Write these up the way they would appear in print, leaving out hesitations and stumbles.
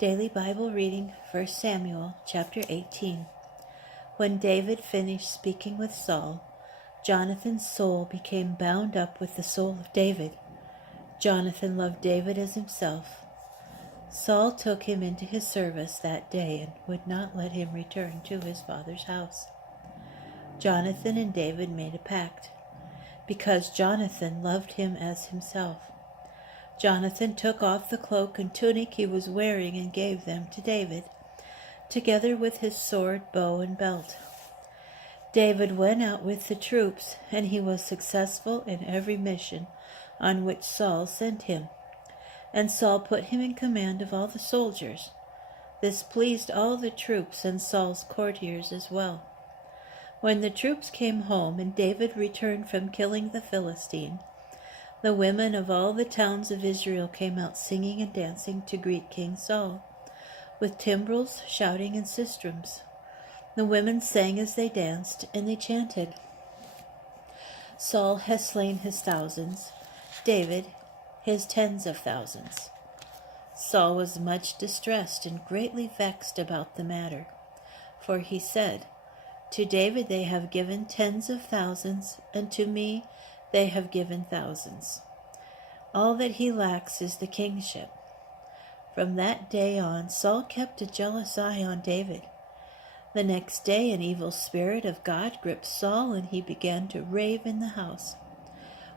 Daily Bible reading, 1 Samuel chapter 18. When David finished speaking with Saul, Jonathan's soul became bound up with the soul of David. Jonathan loved David as himself. Saul took him into his service that day and would not let him return to his father's house. Jonathan and David made a pact, because Jonathan loved him as himself. Jonathan took off the cloak and tunic he was wearing and gave them to David, together with his sword, bow, and belt. David went out with the troops, and he was successful in every mission on which Saul sent him. And Saul put him in command of all the soldiers. This pleased all the troops and Saul's courtiers as well. When the troops came home and David returned from killing the Philistine, the women of all the towns of Israel came out singing and dancing to greet King Saul, with timbrels, shouting, and sistrums. The women sang as they danced, and they chanted, "Saul has slain his thousands, David his tens of thousands." Saul was much distressed and greatly vexed about the matter, for he said, "To David they have given tens of thousands, and to me they have given thousands. All that he lacks is the kingship." From that day on, Saul kept a jealous eye on David. The next day, an evil spirit of God gripped Saul, and he began to rave in the house,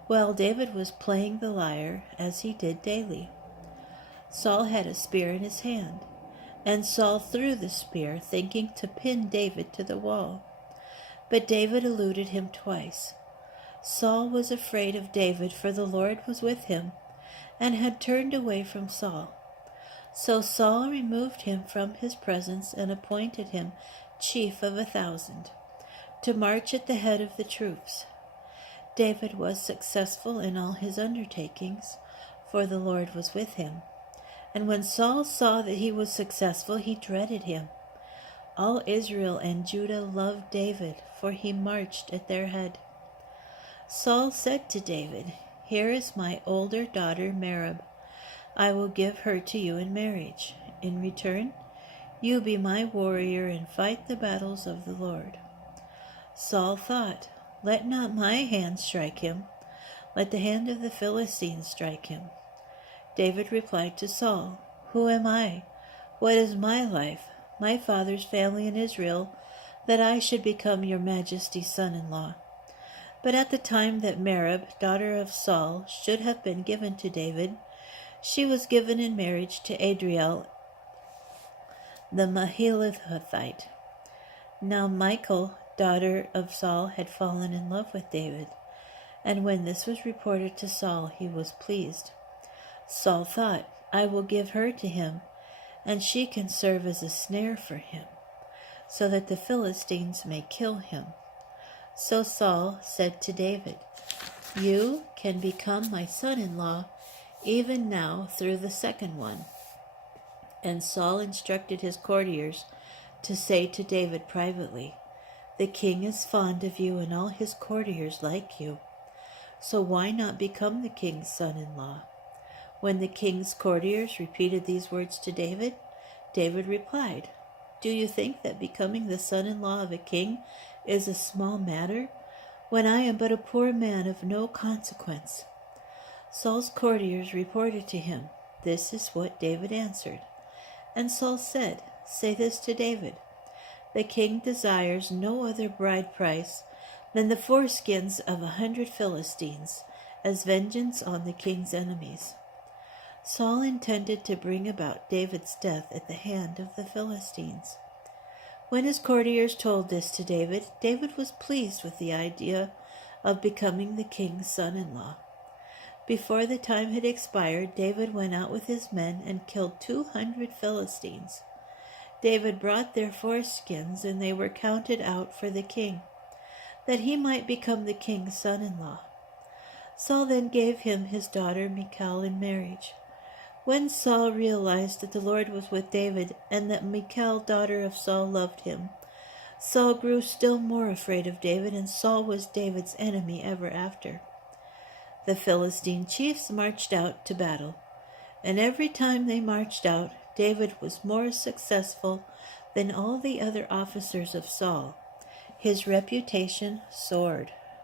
while David was playing the lyre, as he did daily. Saul had a spear in his hand, and Saul threw the spear, thinking to pin David to the wall. But David eluded him twice. Saul was afraid of David, for the Lord was with him, and had turned away from Saul. So Saul removed him from his presence and appointed him chief of 1,000, to march at the head of the troops. David was successful in all his undertakings, for the Lord was with him. And when Saul saw that he was successful, he dreaded him. All Israel and Judah loved David, for he marched at their head. Saul said to David, "Here is my older daughter Merab. I will give her to you in marriage. In return, you be my warrior and fight the battles of the Lord." Saul thought, "Let not my hand strike him. Let the hand of the Philistines strike him." David replied to Saul, "Who am I? What is my life, my father's family in Israel, that I should become your majesty's son-in-law?" But at the time that Merab, daughter of Saul, should have been given to David, she was given in marriage to Adriel the Mahalathite. Now Michal, daughter of Saul, had fallen in love with David, and when this was reported to Saul, he was pleased. Saul thought, "I will give her to him, and she can serve as a snare for him, so that the Philistines may kill him." So Saul said to David, "You can become my son-in-law even now through the second one." And Saul instructed his courtiers to say to David privately, "The king is fond of you, and all his courtiers like you. So why not become the king's son-in-law?" When the king's courtiers repeated these words to David, David replied, "Do you think that becoming the son-in-law of a king is a small matter, when I am but a poor man of no consequence?" Saul's courtiers reported to him. This is what David answered. And Saul said, "Say this to David, the king desires no other bride price than the foreskins of 100 Philistines, as vengeance on the king's enemies." Saul intended to bring about David's death at the hand of the Philistines. When his courtiers told this to David, David was pleased with the idea of becoming the king's son-in-law. Before the time had expired, David went out with his men and killed 200 Philistines. David brought their foreskins, and they were counted out for the king, that he might become the king's son-in-law. Saul then gave him his daughter Michal in marriage. When Saul realized that the Lord was with David, and that Michal, daughter of Saul, loved him, Saul grew still more afraid of David, and Saul was David's enemy ever after. The Philistine chiefs marched out to battle, and every time they marched out, David was more successful than all the other officers of Saul. His reputation soared.